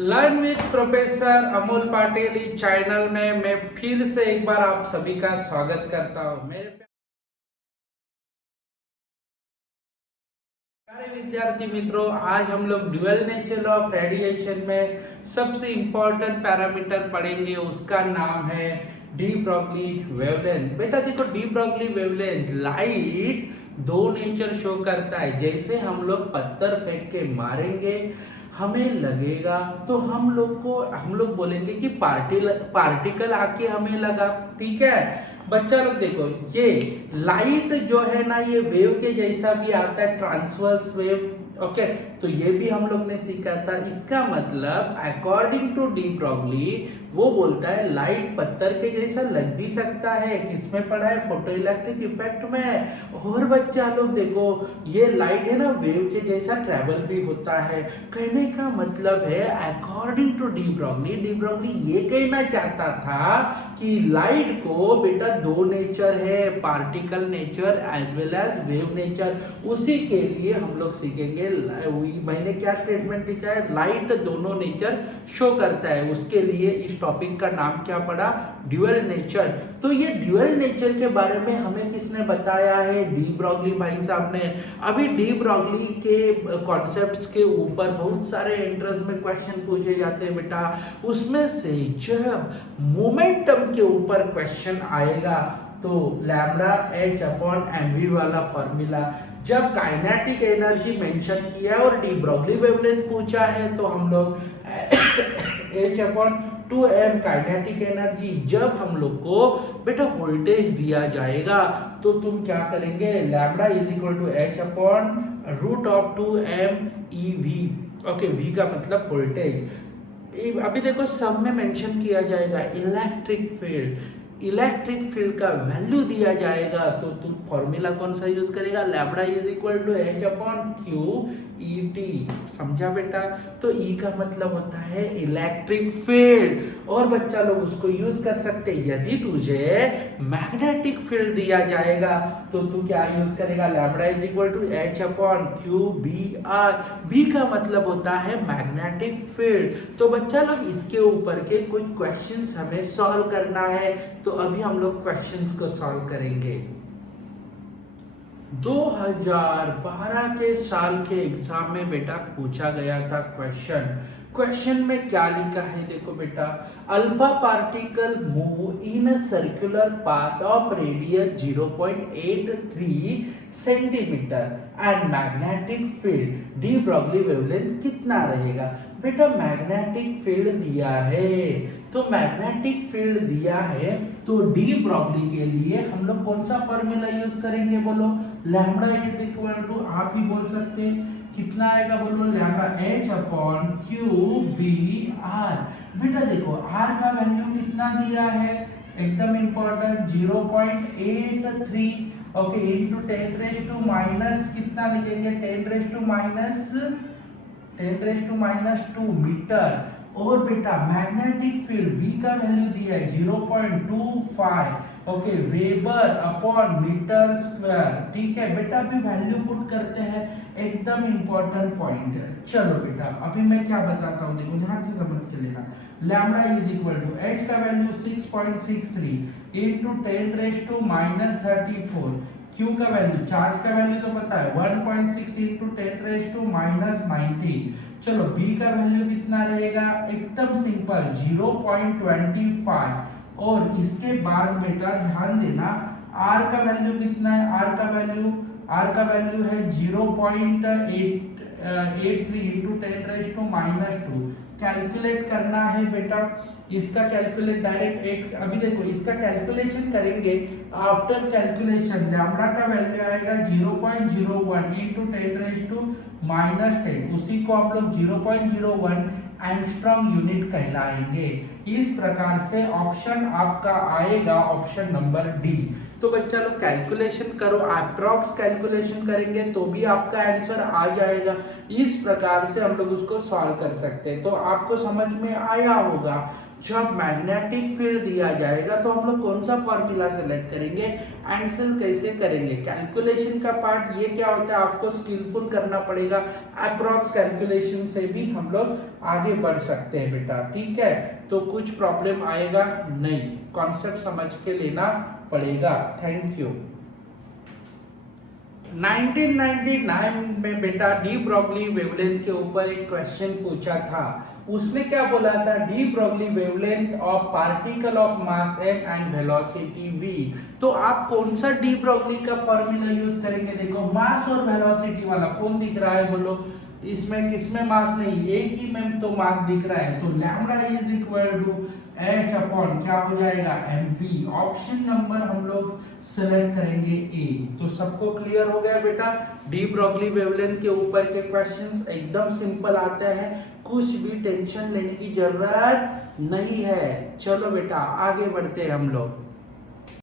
Learn with professor Amol Patil इस channel में मैं फिर से एक बार आप सभी का स्वागत करता हूं। मेरे प्यारे विद्यार्थी मित्रों, आज हम लोग ड्यूअल नेचर ऑफ रेडिएशन में सबसे इंपॉर्टेंट पैरामीटर पढ़ेंगे। उसका नाम है डी ब्रॉगली वेवलेंथ। बेटा देखो, डी ब्रॉगली वेवलेंथ लाइट दो नेचर शो करता है। जैसे हम लोग पत्थर फेंक के मारेंगे, हमें लगेगा तो हम लोग बोलेंगे कि पार्टिकल आके हमें लगा। ठीक है बच्चा लोग, देखो ये लाइट जो है ना, ये वेव के जैसा भी आता है, ट्रांसवर्स वेव। ओके, तो ये भी हम लोग ने सीखा था। इसका मतलब अकॉर्डिंग टू डी ब्रॉगली वो बोलता है लाइट पत्थर के जैसा लग भी सकता है। किसमें पढ़ा है? फोटो इलेक्ट्रिक इफेक्ट में। और बच्चा लोग देखो, ये लाइट है ना, वेव के जैसा ट्रेवल भी होता है। कहने का मतलब है अकॉर्डिंग टू डी ब्रॉगली ये कहना चाहता था कि लाइट को बेटा दो नेचर है, particle nature as well as wave nature. उसी के लिए हम लोग सीखेंगे। मैंने क्या स्टेटमेंट लिखा है? लाइट दोनों नेचर शो करता है। उसके लिए इस टॉपिक का नाम क्या पड़ा? Dual nature. तो ये ड्यूअल नेचर के बारे में हमें किसने बताया है? डी ब्रॉगली भाई साहब ने। अभी डी ब्रॉगली के कॉन्सेप्ट्स के ऊपर बहुत सारे एंट्रेंस में क्वेश्चन पूछे जाते हैं बेटा। उसमें से जब मोमेंटम के ऊपर क्वेश्चन आएगा तो लैम्डा एच अपॉन एमवी वाला फॉर्मूला, जब काइनेटिक एनर्जी मेंशन किया है और डी ब्रॉगली वेवलेंथ पूछा है तो हम लोग H upon 2m kinetic energy, जब हम लोग को बेटा वोल्टेज दिया जाएगा तो तुम क्या करेंगे? Lambda is equal to h upon root of 2m EV। Okay, V का मतलब वोल्टेज। अभी देखो, सब में मेंशन किया जाएगा इलेक्ट्रिक फील्ड। इलेक्ट्रिक फील्ड का वैल्यू दिया जाएगा तो तू फॉर्मूला कौन सा यूज करेगा? Lambda is equal to h upon q E t. समझा बेटा? तो ई का मतलब होता है इलेक्ट्रिक फील्ड। और बच्चा लोग उसको यूज कर सकते हैं। यदि तुझे मैग्नेटिक फील्ड दिया जाएगा तो तू क्या यूज करेगा? Lambda is equal to h upon q B r. B का मतलब होता है मैग्नेटिक फील्ड। तो बच्चा लोग इसके ऊपर के कुछ क्वेश्चंस हमें सॉल्व करना है, तो अभी हम लोग क्वेश्चंस को सॉल्व करेंगे। 2012 के साल के एग्जाम में बेटा पूछा गया था क्वेश्चन में क्या लिखा है? देखो बेटा, alpha particle move in a circular path of radius 0.83 centimetre and magnetic field de Broglie wavelength कितना रहेगा? बेटा मैग्नेटिक फील्ड दिया है, तो मैग्नेटिक फील्ड दिया है तो डी ब्रॉगली के लिए हम लोग कौन सा फॉर्मूला यूज करेंगे? बोलो। लैम्डा इज इक्वल टू, आप ही बोल सकते हैं कितना आएगा? बोलो lambda h upon q B r. बेटा देखो, आर का वैल्यू कितना दिया है? एकदम इंपॉर्टेंट 0.83। ओके, इनटू 10⁻⁻, कितना लिखेंगे? 10⁻⁻2 मीटर। और बेटा मैग्नेटिक फील्ड V का वैल्यू दिया है 0.25। Okay, weber upon metre square. ठीक है बेटा, अभी वैल्यू पुट करते हैं, एकदम इंपॉर्टेंट पॉइंट है। चलो बेटा, अभी मैं क्या बताता हूँ, देखो ध्यान से समझ के लेना। Lambda is equal to h का वैल्यू 6.63 इंटू 10⁻34। क्यू का वैल्यू, चार्ज का वैल्यू तो पता है 1.6 इंटू 10⁻⁻19। चलो बी का वैल्यू कितना रहेगा? एकदम सिंपल 0.25। और इसके बाद बेटा ध्यान देना, आर का वैल्यू कितना है? आर का वैल्यू है 0.83 इंटू 10⁻²। कैलकुलेट करना है बेटा, इसका कैलकुलेट डायरेक्ट 8। अभी देखो, इसका कैलकुलेशन करेंगे। आफ्टर कैलकुलेशन लैम्डा का वैल्यू आएगा 0.01 इंटू 10⁻⁻10। उसी को हम लोग 0.01 एंगस्ट्रॉम यूनिट कहलाएंगे। इस प्रकार से ऑप्शन आपका आएगा ऑप्शन नंबर डी। तो बच्चा लोग कैलकुलेशन करो, अप्रॉक्स कैलकुलेशन करेंगे तो भी आपका आंसर आ जाएगा। इस प्रकार से हम लोग उसको सॉल्व कर सकते हैं। तो आपको समझ में आया होगा, जब मैग्नेटिक फील्ड दिया जाएगा तो हम लोग कौन सा फॉर्मूला सेलेक्ट करेंगे, आंसर कैसे करेंगे। कैलकुलेशन का पार्ट ये क्या होता है, आपको स्किलफुल करना पड़ेगा। अप्रॉक्स कैलकुलेशन से भी हम लोग आगे बढ़ सकते हैं बेटा, ठीक है। तो कुछ प्रॉब्लम आएगा नहीं, कॉन्सेप्ट समझ के लेना पड़ेगा। Thank you. 1999 में बेटा डी ब्रॉगली वेवलेंथ के ऊपर एक क्वेश्चन पूछा था। उसने क्या बोला था, de Broglie wavelength of particle of mass m and velocity v। तो आप कौन सा डी ब्रॉगली का फॉर्मूला यूज करेंगे। देखो मास और वेलोसिटी वाला कौन दिख रहा है, बोलो। इसमें किसमें मास नहीं, एक ही में तो मास दिख रहा है। तो lambda is equal to h upon क्या हो जाएगा, mv। ऑप्शन नंबर हम लोग सेलेक्ट करेंगे ए। तो सबको क्लियर हो गया बेटा। डी ब्रॉगली वेवलेंथ के ऊपर के क्वेश्चंस एकदम सिंपल आते हैं, कुछ भी टेंशन लेने की जरूरत नहीं है। चलो बेटा आगे बढ़ते हैं हम लोग।